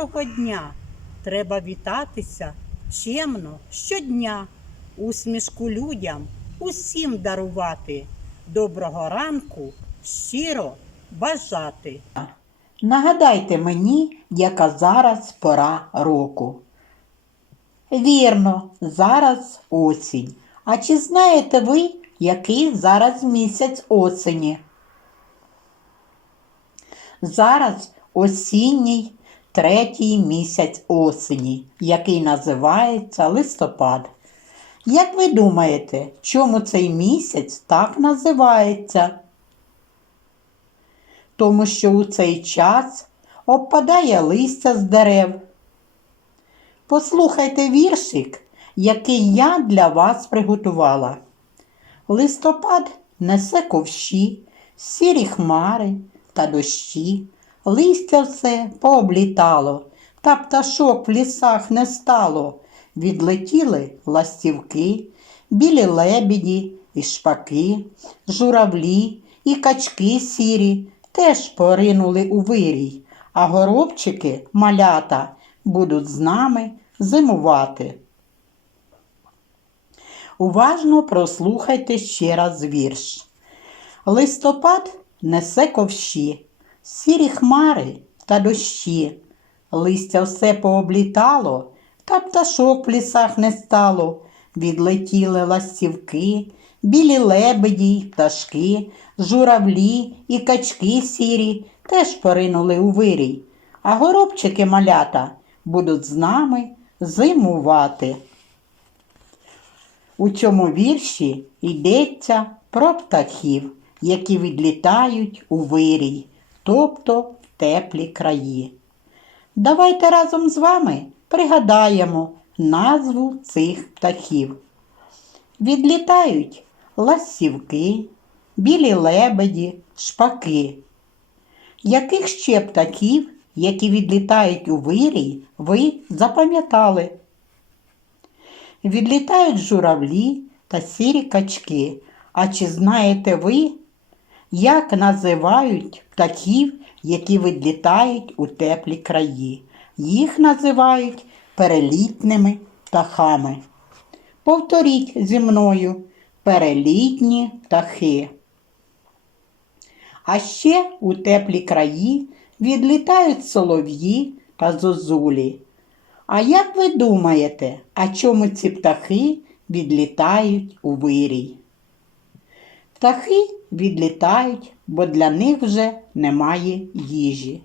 Доброго дня! Треба вітатися чемно щодня, усмішку людям усім дарувати, доброго ранку щиро бажати. Нагадайте мені, яка зараз пора року. Вірно, зараз осінь. А чи знаєте ви, який зараз місяць осені? Зараз осінній третій місяць осені, який називається листопад. Як ви думаєте, чому цей місяць так називається? Тому що у цей час обпадає листя з дерев. Послухайте віршик, який я для вас приготувала. Листопад несе ковші, сірі хмари та дощі, листя все пооблітало, та пташок в лісах не стало. Відлетіли ластівки, білі лебіді і шпаки, журавлі і качки сірі теж поринули у вирій, а горобчики, малята, будуть з нами зимувати. Уважно прослухайте ще раз вірш. Листопад несе ковші, сірі хмари та дощі. Листя все пооблітало, та пташок в лісах не стало. Відлетіли ластівки, білі лебеді й пташки, журавлі і качки сірі теж поринули у вирій, а горобчики малята будуть з нами зимувати. У цьому вірші йдеться про птахів, які відлітають у вирій, тобто в теплі краї. Давайте разом з вами пригадаємо назву цих птахів. Відлітають ласівки, білі лебеді, шпаки. Яких ще птахів, які відлітають у вирій, ви запам'ятали? Відлітають журавлі та сірі качки. А чи знаєте ви, як називають птахів, які відлітають у теплі краї? Їх називають перелітними птахами. Повторіть зі мною перелітні птахи. А ще у теплі краї відлітають солов'ї та зозулі. А як ви думаєте, а чому ці птахи відлітають у вирій? Птахи відлітають, бо для них вже немає їжі.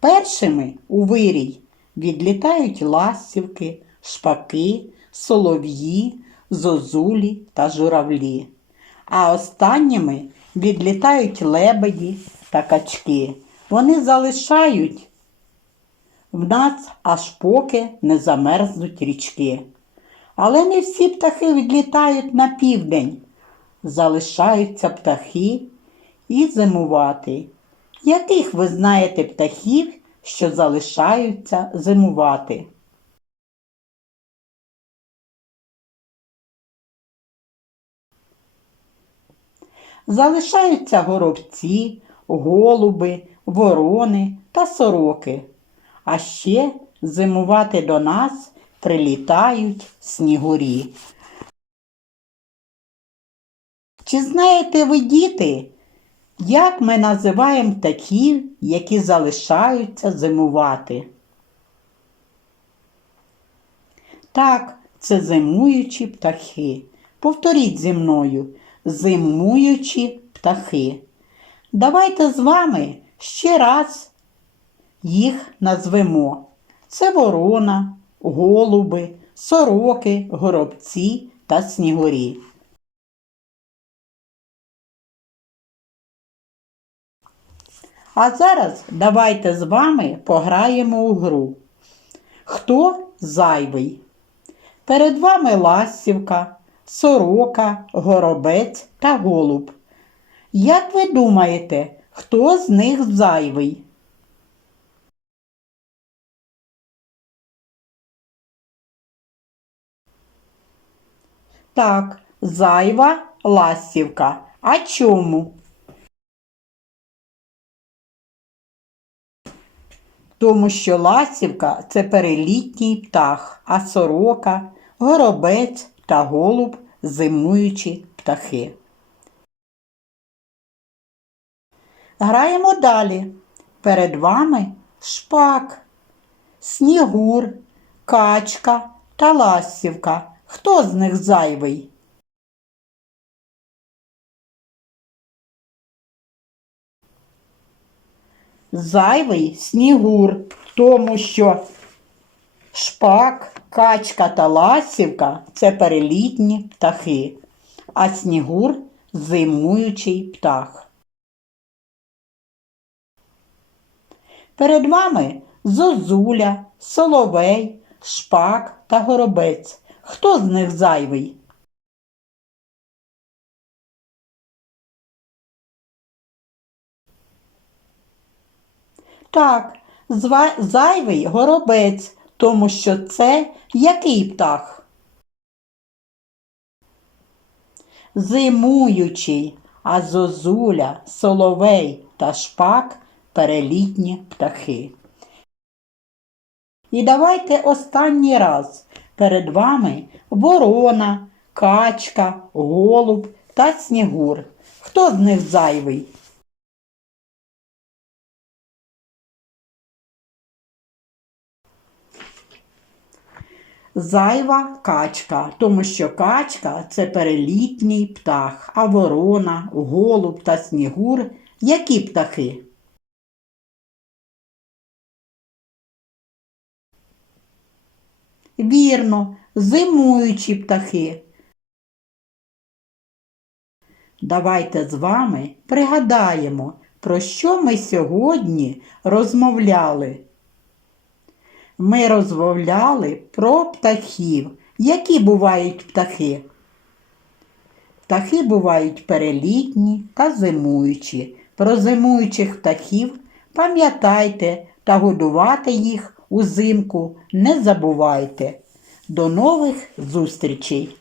Першими у вирій відлітають ластівки, шпаки, солов'ї, зозулі та журавлі. А останніми відлітають лебеді та качки. Вони залишають в нас аж поки не замерзнуть річки. Але не всі птахи відлітають на південь. Залишаються птахи і зимувати. Яких ви знаєте птахів, що залишаються зимувати? Залишаються горобці, голуби, ворони та сороки. А ще зимувати до нас прилітають снігурі. Чи знаєте ви, діти, як ми називаємо птахів, які залишаються зимувати? Так, це зимуючі птахи. Повторіть зі мною зимуючі птахи. Давайте з вами ще раз їх назвемо. Це ворона, голуби, сороки, горобці та снігурі. А зараз давайте з вами пограємо у гру. Хто зайвий? Перед вами ластівка, сорока, горобець та голуб. Як ви думаєте, хто з них зайвий? Так, зайва ластівка. А чому? Тому що ласівка це перелітній птах, а сорока, горобець та голуб зимуючі птахи. Граємо далі. Перед вами шпак, снігур, качка та ласівка. Хто з них зайвий? Зайвий снігур, тому що шпак, качка та ласівка це перелітні птахи, а снігур зимуючий птах. Перед вами зозуля, соловей, шпак та горобець. Хто з них зайвий? Так, зайвий горобець, тому що це який птах? Зимуючий, а зозуля, соловей та шпак перелітні птахи. І давайте останній раз перед вами ворона, качка, голуб та снігур. Хто з них зайвий? Зайва качка, тому що качка це перелітній птах, а ворона, голуб та снігур які птахи? Вірно, зимуючі птахи. Давайте з вами пригадаємо, про що ми сьогодні розмовляли. Ми розмовляли про птахів. Які бувають птахи? Птахи бувають перелітні та зимуючі. Про зимуючих птахів пам'ятайте та годувати їх узимку не забувайте. До нових зустрічей!